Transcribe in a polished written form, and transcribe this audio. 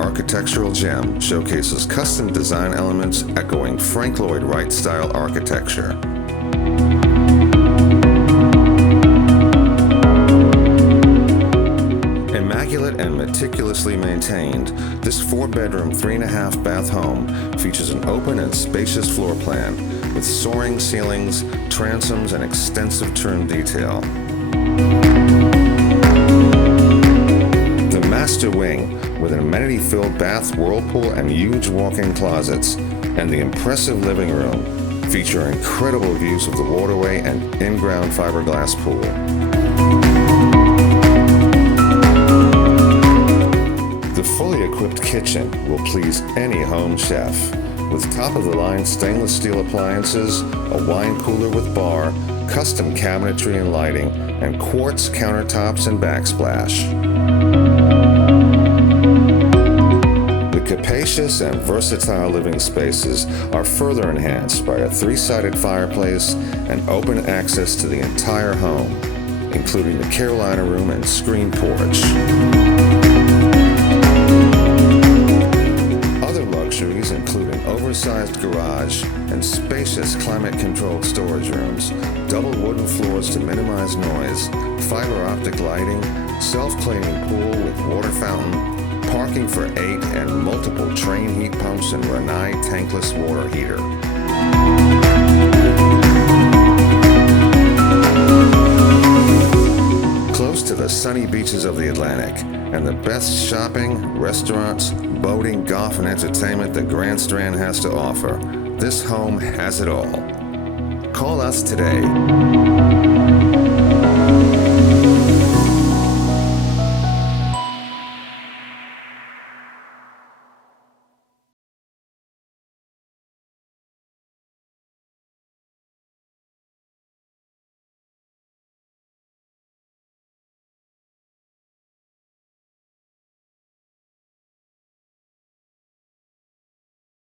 architectural gem showcases custom design elements echoing Frank Lloyd Wright style architecture. Immaculate and meticulously maintained, this 4-bedroom, 3.5-bath home features an open and spacious floor plan with soaring ceilings, transoms, and extensive trim detail. The master wing, with an amenity-filled bath, whirlpool, and huge walk-in closets, and the impressive living room feature incredible views of the waterway and in-ground fiberglass pool. The fully equipped kitchen will please any home chef, with top-of-the-line stainless steel appliances, a wine cooler with bar, custom cabinetry and lighting, and quartz countertops and backsplash. The capacious and versatile living spaces are further enhanced by a 3-sided fireplace and open access to the entire home, including the Carolina room and screen porch. Luxuries include an oversized garage and spacious climate-controlled storage rooms, double wooden floors to minimize noise, fiber optic lighting, self-cleaning pool with water fountain, parking for 8, and multiple Trane heat pumps and Rinnai tankless water heater. Close to the sunny beaches of the Atlantic and the best shopping, restaurants, boating, golf, and entertainment that Grand Strand has to offer, this home has it all. Call us today.